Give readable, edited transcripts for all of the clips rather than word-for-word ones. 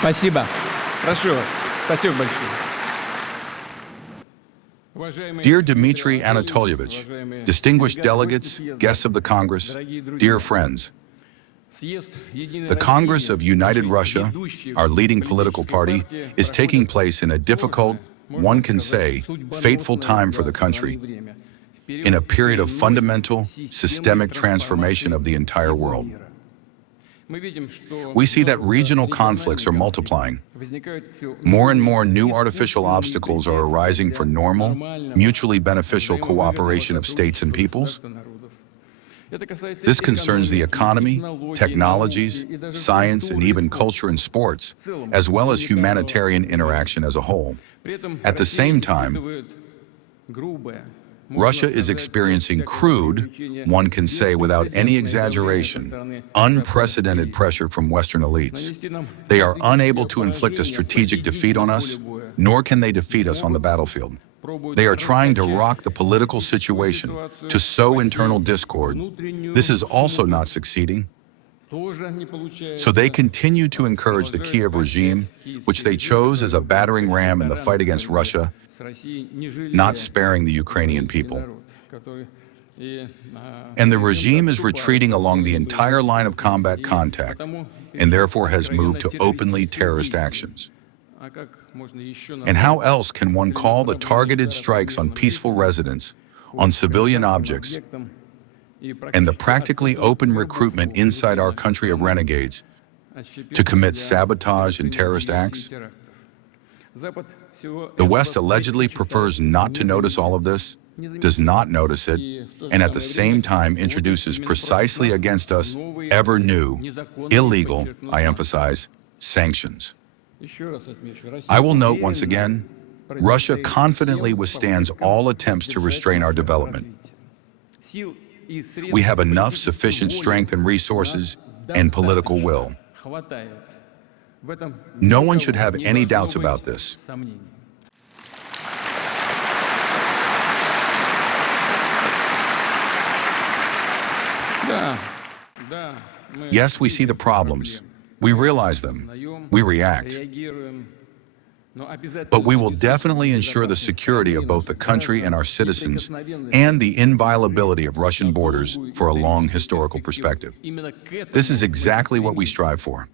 Спасибо. Прошу вас. Спасибо большое. Dear Dmitry Anatolyevich, distinguished delegates, guests of the Congress, dear friends, the Congress of United Russia, our leading political party, is taking place in a difficult, one can say, fateful time for the country, in a period of fundamental, systemic transformation of the entire world. We see that regional conflicts are multiplying. More and more new artificial obstacles are arising for normal, mutually beneficial cooperation of states and peoples. This concerns the economy, technologies, science, and even culture and sports, as well as humanitarian interaction as a whole. At the same time, Russia is experiencing crude, one can say without any exaggeration, unprecedented pressure from Western elites. They are unable to inflict a strategic defeat on us, nor can they defeat us on the battlefield. They are trying to rock the political situation, to sow internal discord. This is also not succeeding. So they continue to encourage the Kiev regime, which they chose as a battering ram in the fight against Russia, not sparing the Ukrainian people. And the regime is retreating along the entire line of combat contact, and therefore has moved to openly terrorist actions. And how else can one call the targeted strikes on peaceful residents, on civilian objects, and the practically open recruitment inside our country of renegades to commit sabotage and terrorist acts? The West allegedly prefers not to notice all of this, does not notice it, and at the same time introduces precisely against us ever new, illegal, I emphasize, sanctions. I will note once again, Russia confidently withstands all attempts to restrain our development. We have enough sufficient strength and resources and political will. No one should have any doubts about this. Yes, we see the problems. We realize them. We react. But we will definitely ensure the security of both the country and our citizens and the inviolability of Russian borders for a long historical perspective. This is exactly what we strive for.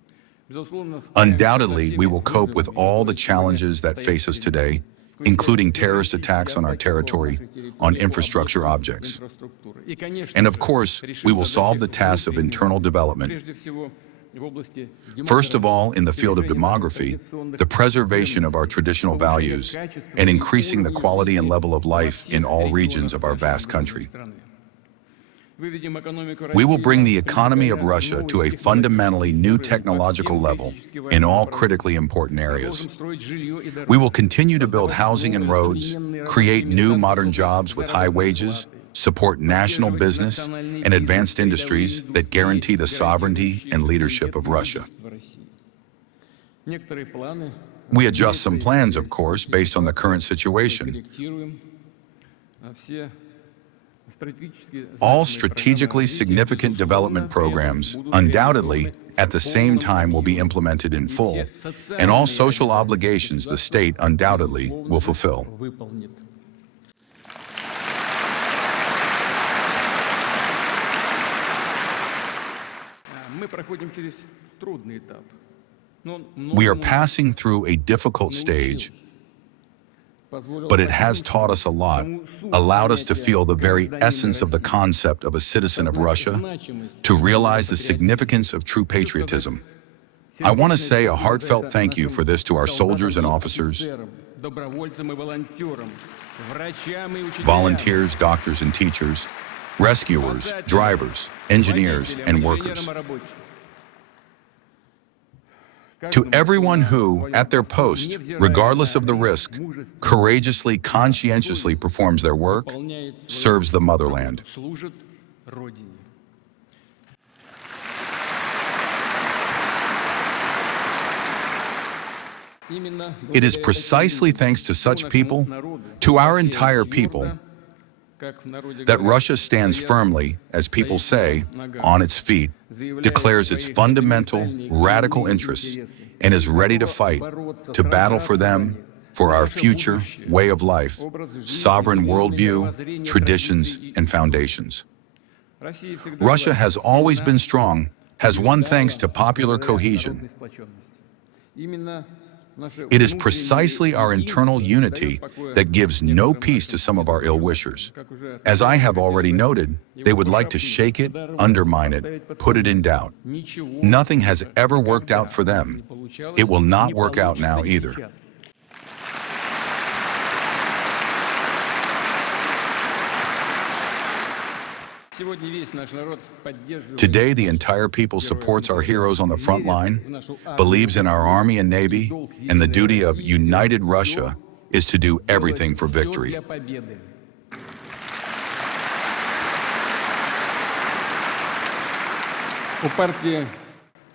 Undoubtedly, we will cope with all the challenges that face us today, including terrorist attacks on our territory, on infrastructure objects. And of course, we will solve the tasks of internal development. First of all, in the field of demography, the preservation of our traditional values and increasing the quality and level of life in all regions of our vast country. We will bring the economy of Russia to a fundamentally new technological level in all critically important areas. We will continue to build housing and roads, create new modern jobs with high wages, support national business and advanced industries that guarantee the sovereignty and leadership of Russia. We adjust some plans, of course, based on the current situation. All strategically significant development programs, undoubtedly, at the same time will be implemented in full, and all social obligations the state undoubtedly will fulfill. We are passing through a difficult stage, but it has taught us a lot, allowed us to feel the very essence of the concept of a citizen of Russia, to realize the significance of true patriotism. I want to say a heartfelt thank you for this to our soldiers and officers, volunteers, doctors and teachers, rescuers, drivers, engineers, and workers. To everyone who, at their post, regardless of the risk, courageously, conscientiously performs their work, serves the motherland. It is precisely thanks to such people, to our entire people, That Russia stands firmly, as people say, on its feet, declares its fundamental, radical interests, and is ready to fight, to battle for them, for our future, way of life, sovereign worldview, traditions, and foundations. Russia has always been strong, has won thanks to popular cohesion. It is precisely our internal unity that gives no peace to some of our ill-wishers. As I have already noted, they would like to shake it, undermine it, put it in doubt. Nothing has ever worked out for them. It will not work out now either. Today, the entire people supports our heroes on the front line, believes in our Army and Navy, and the duty of united Russia is to do everything for victory.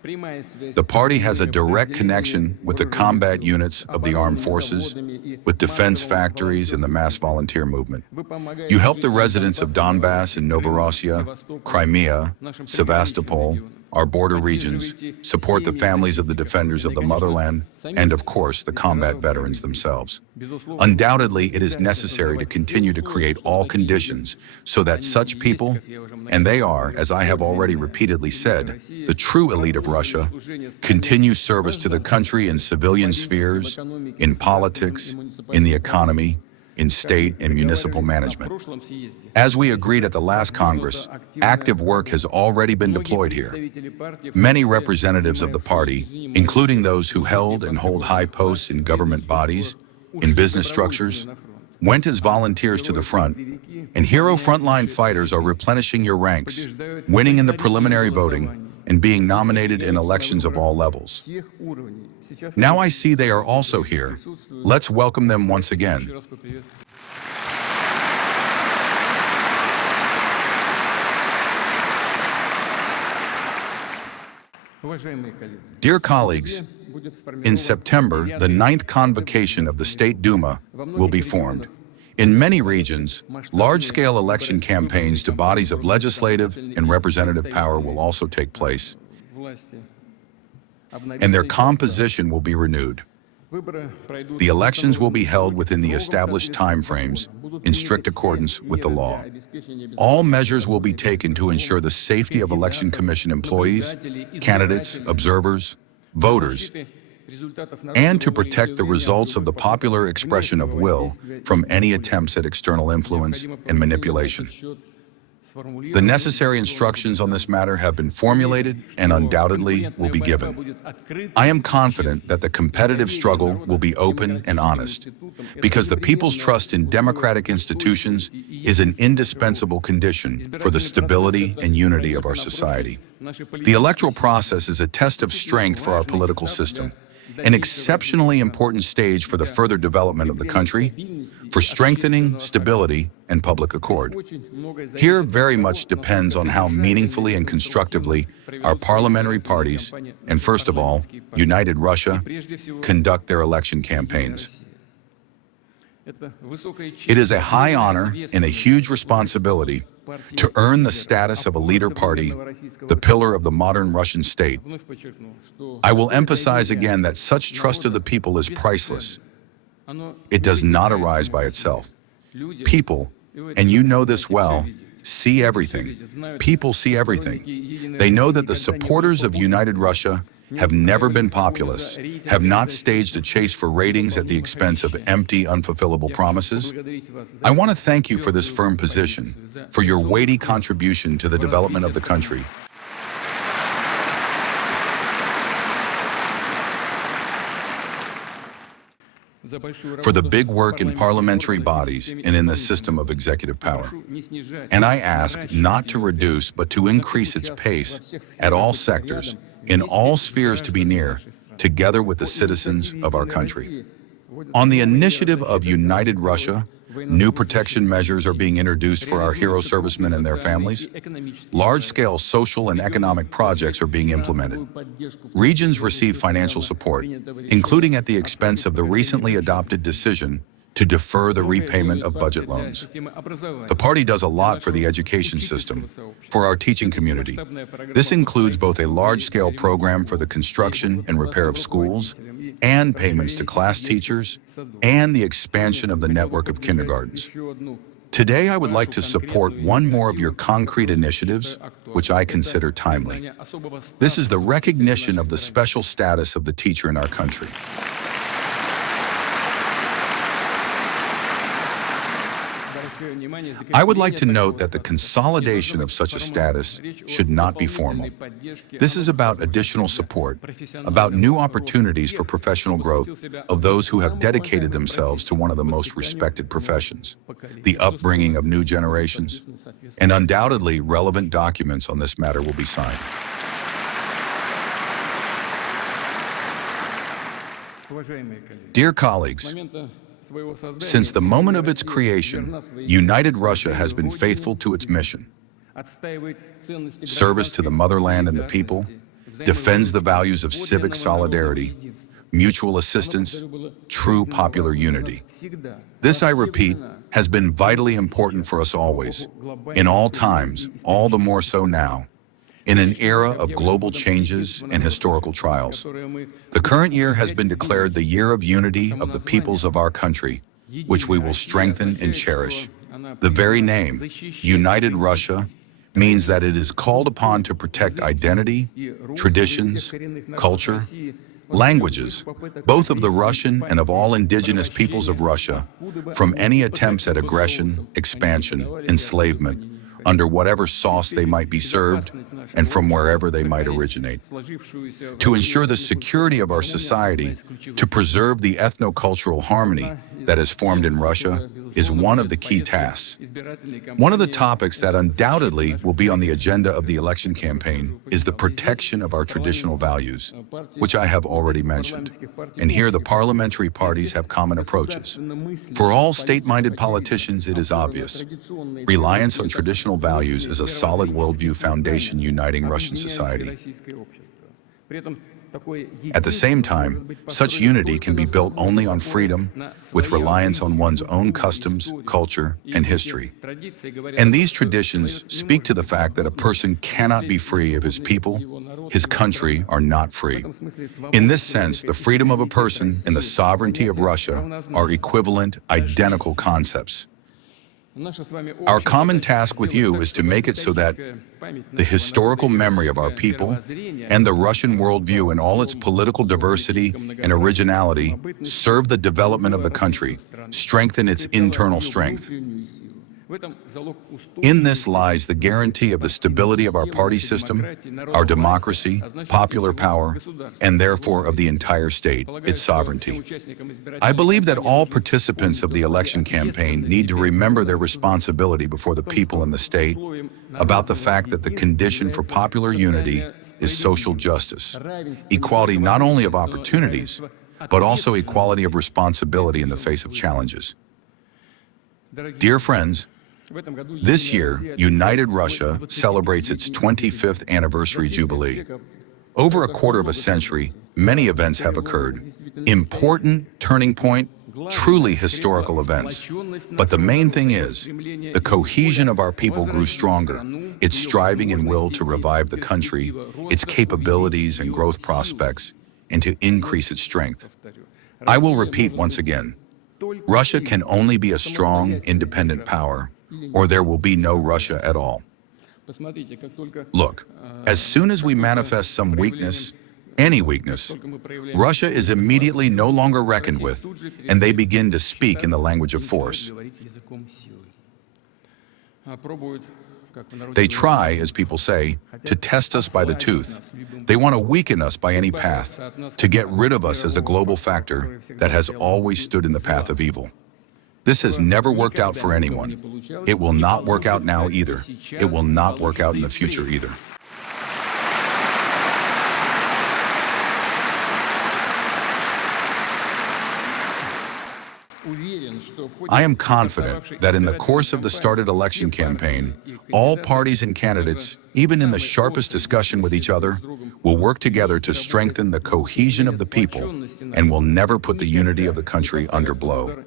The party has a direct connection with the combat units of the armed forces, with defense factories and the mass volunteer movement. You help the residents of Donbass and Novorossiya, Crimea, Sevastopol, our border regions, support the families of the defenders of the motherland, and of course, the combat veterans themselves. Undoubtedly, it is necessary to continue to create all conditions so that such people, and they are, as I have already repeatedly said, the true elite of Russia, continue service to the country in civilian spheres, in politics, in the economy, in state and municipal management. As we agreed at the last Congress, active work has already been deployed here. Many representatives of the party, including those who held and hold high posts in government bodies, in business structures, went as volunteers to the front, and hero frontline fighters are replenishing your ranks, winning in the preliminary voting, and being nominated in elections of all levels. Now I see they are also here. Let's welcome them once again. Dear colleagues, in September, the 9th convocation of the State Duma will be formed. In many regions, large-scale election campaigns to bodies of legislative and representative power will also take place, and their composition will be renewed. The elections will be held within the established timeframes in strict accordance with the law. All measures will be taken to ensure the safety of Election Commission employees, candidates, observers, voters, and to protect the results of the popular expression of will from any attempts at external influence and manipulation. The necessary instructions on this matter have been formulated and undoubtedly will be given. I am confident that the competitive struggle will be open and honest, because the people's trust in democratic institutions is an indispensable condition for the stability and unity of our society. The electoral process is a test of strength for our political system, an exceptionally important stage for the further development of the country, for strengthening stability and public accord. Here very much depends on how meaningfully and constructively our parliamentary parties, and first of all, United Russia, conduct their election campaigns. It is a high honor and a huge responsibility to earn the status of a leader party, the pillar of the modern Russian state. I will emphasize again that such trust of the people is priceless. It does not arise by itself. People, and you know this well, see everything. People see everything. They know that the supporters of United Russia have never been populist, have not staged a chase for ratings at the expense of empty, unfulfillable promises. I want to thank you for this firm position, for your weighty contribution to the development of the country. For the big work in parliamentary bodies and in the system of executive power. And I ask not to reduce, but to increase its pace at all sectors, in all spheres to be near, together with the citizens of our country. On the initiative of United Russia, new protection measures are being introduced for our hero servicemen and their families. Large-scale social and economic projects are being implemented. Regions receive financial support, including at the expense of the recently adopted decision to defer the repayment of budget loans. The party does a lot for the education system, for our teaching community. This includes both a large-scale program for the construction and repair of schools, and payments to class teachers, and the expansion of the network of kindergartens. Today, I would like to support one more of your concrete initiatives, which I consider timely. This is the recognition of the special status of the teacher in our country. I would like to note that the consolidation of such a status should not be formal. This is about additional support, about new opportunities for professional growth of those who have dedicated themselves to one of the most respected professions, the upbringing of new generations, and undoubtedly relevant documents on this matter will be signed. Dear colleagues, since the moment of its creation, United Russia has been faithful to its mission. Service to the motherland and the people, defends the values of civic solidarity, mutual assistance, true popular unity. This, I repeat, has been vitally important for us always, in all times, all the more so now, in an era of global changes and historical trials. The current year has been declared the year of unity of the peoples of our country, which we will strengthen and cherish. The very name, United Russia, means that it is called upon to protect identity, traditions, culture, languages, both of the Russian and of all indigenous peoples of Russia, from any attempts at aggression, expansion, enslavement, under whatever sauce they might be served, and from wherever they might originate. To ensure the security of our society, to preserve the ethno-cultural harmony that is formed in Russia, is one of the key tasks. One of the topics that undoubtedly will be on the agenda of the election campaign is the protection of our traditional values, which I have already mentioned. And here the parliamentary parties have common approaches. For all state-minded politicians, it is obvious. Reliance on traditional values is a solid worldview foundation uniting Russian society. At the same time, such unity can be built only on freedom, with reliance on one's own customs, culture, and history. And these traditions speak to the fact that a person cannot be free if his people, his country, are not free. In this sense, the freedom of a person and the sovereignty of Russia are equivalent, identical concepts. Our common task with you is to make it so that the historical memory of our people and the Russian worldview in all its political diversity and originality serve the development of the country, strengthen its internal strength. In this lies the guarantee of the stability of our party system, our democracy, popular power, and therefore of the entire state, its sovereignty. I believe that all participants of the election campaign need to remember their responsibility before the people and the state about the fact that the condition for popular unity is social justice, equality not only of opportunities, but also equality of responsibility in the face of challenges. Dear friends, this year, United Russia celebrates its 25th anniversary jubilee. Over a quarter of a century, many events have occurred. Important, turning point, truly historical events. But the main thing is, the cohesion of our people grew stronger, its striving and will to revive the country, its capabilities and growth prospects, and to increase its strength. I will repeat once again, Russia can only be a strong, independent power, or there will be no Russia at all. Look, as soon as we manifest some weakness, any weakness, Russia is immediately no longer reckoned with, and they begin to speak in the language of force. They try, as people say, to test us by the tooth. They want to weaken us by any path, to get rid of us as a global factor that has always stood in the path of evil. This has never worked out for anyone. It will not work out now either. It will not work out in the future either. I am confident that in the course of the started election campaign, all parties and candidates, even in the sharpest discussion with each other, will work together to strengthen the cohesion of the people and will never put the unity of the country under blow.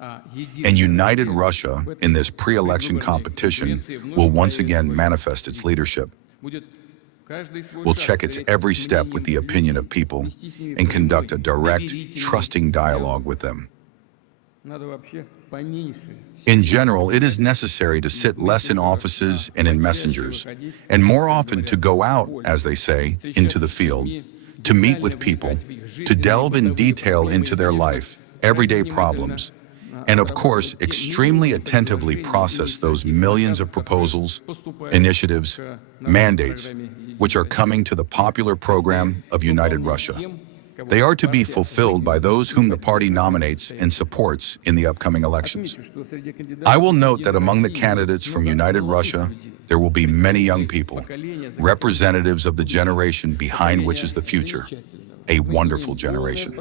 And united Russia in this pre-election competition will once again manifest its leadership. Will check its every step with the opinion of people and conduct a direct, trusting dialogue with them. In general, it is necessary to sit less in offices and in messengers, and more often to go out, as they say, into the field, to meet with people, to delve in detail into their life, everyday problems, and of course, extremely attentively process those millions of proposals, initiatives, mandates, which are coming to the popular program of United Russia. They are to be fulfilled by those whom the party nominates and supports in the upcoming elections. I will note that among the candidates from United Russia, there will be many young people, representatives of the generation behind which is the future, a wonderful generation.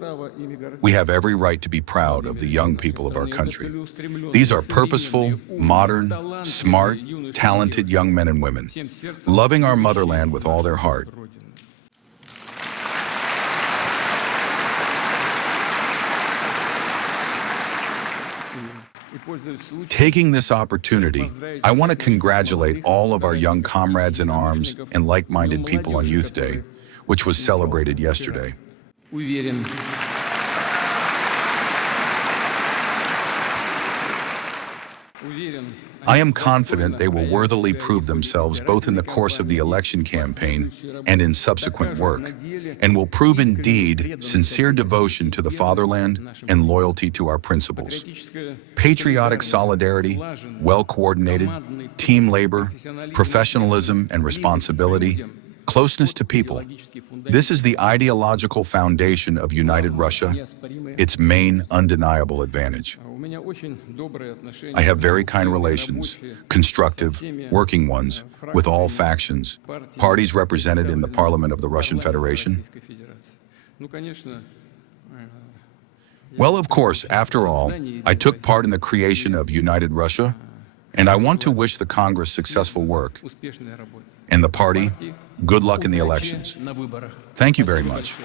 We have every right to be proud of the young people of our country. These are purposeful, modern, smart, talented young men and women, loving our motherland with all their heart. Taking this opportunity, I want to congratulate all of our young comrades in arms and like-minded people on Youth Day, which was celebrated yesterday. I am confident they will worthily prove themselves both in the course of the election campaign and in subsequent work, and will prove indeed sincere devotion to the fatherland and loyalty to our principles. Patriotic solidarity, well-coordinated, team labor, professionalism and responsibility, closeness to people. This is the ideological foundation of United Russia, its main undeniable advantage. I have very kind relations, constructive, working ones, with all factions, parties represented in the Parliament of the Russian Federation. Well, of course, after all, I took part in the creation of United Russia, and I want to wish the Congress successful work, and the party good luck in the elections. Thank you very much.